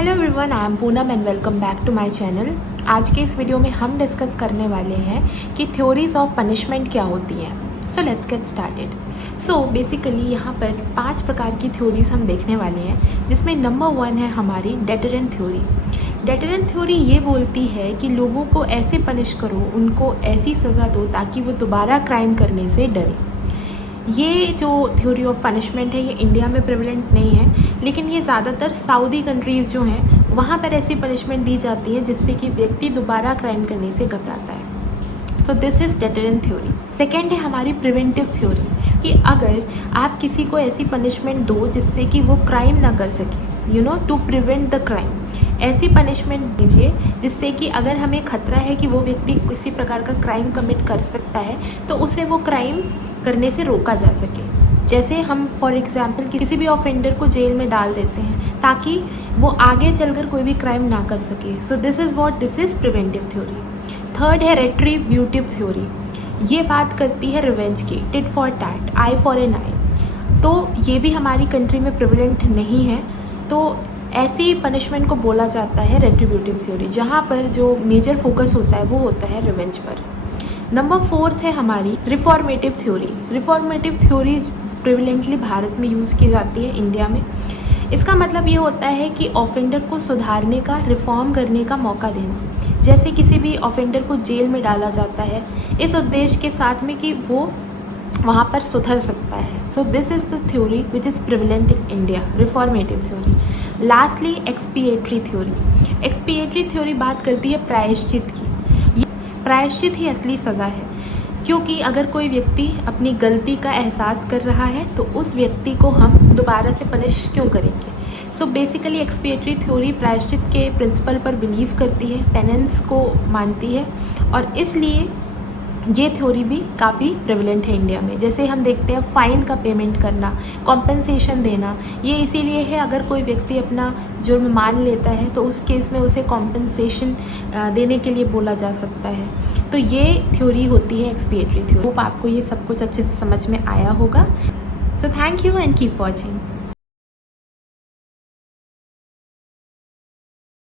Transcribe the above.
Hello everyone, I am Poonam and welcome back to my channel. आज के इस video में हम डिस्कस करने वाले हैं कि थ्योरीज ऑफ पनिशमेंट क्या होती हैं। So let's get started. So basically यहाँ पर 5 प्रकार की थ्योरीज हम देखने वाले हैं, जिसमें नंबर 1 है हमारी डेटरेंट थ्योरी। डेटरेंट थ्योरी ये बोलती है कि लोगों को ऐसे पनिश करो, उनको ऐसी सज़ा दो ताकि वो दोबारा क्राइम करने से डरे। ये जो थ्योरी ऑफ पनिशमेंट है ये इंडिया में प्रेवलेंट नहीं है, लेकिन ये ज़्यादातर साउदी कंट्रीज़ जो हैं वहाँ पर ऐसी पनिशमेंट दी जाती है जिससे कि व्यक्ति दोबारा क्राइम करने से घबराता है। So this is deterrent theory. Second है हमारी प्रिवेंटिव थ्योरी, कि अगर आप किसी को ऐसी पनिशमेंट दो जिससे कि वो क्राइम ना कर सके, टू प्रिवेंट द क्राइम, ऐसी पनिशमेंट दीजिए जिससे कि अगर हमें खतरा है कि वो व्यक्ति किसी प्रकार का क्राइम कमिट कर सकता है तो उसे वो क्राइम करने से रोका जा सके। जैसे हम फॉर एग्ज़ाम्पल किसी भी ऑफेंडर को जेल में डाल देते हैं ताकि वो आगे चलकर कोई भी क्राइम ना कर सके। So this is preventive theory. Third है रेट्रीब्यूटिव थ्योरी। ये बात करती है रिवेंज की, tit for tat, eye for an eye. तो ये भी हमारी कंट्री में प्रिवेलेंट नहीं है। तो ऐसी पनिशमेंट को बोला जाता है रेट्रीब्यूटिव थ्योरी, जहाँ पर जो मेजर फोकस होता है वो होता है रिवेंज पर। नंबर 4 है हमारी reformative theory. Reformative theory prevalently Bharat में यूज़ की जाती है, इंडिया में। इसका मतलब ये होता है कि ऑफेंडर को सुधारने का, रिफॉर्म करने का मौका देना। जैसे किसी भी ऑफेंडर को जेल में डाला जाता है इस उद्देश्य के साथ में कि वो वहाँ पर सुधर सकता है। So this is the theory which is prevalent in India, reformative theory. Lastly expiatory theory. Expiatory theory बात करती है प्रायश्चित की। प्रायश्चित ही असली सज़ा है, क्योंकि अगर कोई व्यक्ति अपनी गलती का एहसास कर रहा है तो उस व्यक्ति को हम दोबारा से पनिश क्यों करेंगे। सो बेसिकली एक्सपिएटरी थ्योरी प्रायश्चित के प्रिंसिपल पर बिलीव करती है, पेनेंस को मानती है, और इसलिए ये थ्योरी भी काफ़ी प्रेवलेंट है इंडिया में। जैसे हम देखते हैं फ़ाइन का पेमेंट करना, कॉम्पेंसेशन देना, ये इसीलिए है अगर कोई व्यक्ति अपना जुर्म मान लेता है तो उस केस में उसे कॉम्पेंसेशन देने के लिए बोला जा सकता है। तो ये थ्योरी होती है एक्सपिएटरी थ्योरी। होप आपको ये सब कुछ अच्छे से समझ में आया होगा। So thank you and keep watching.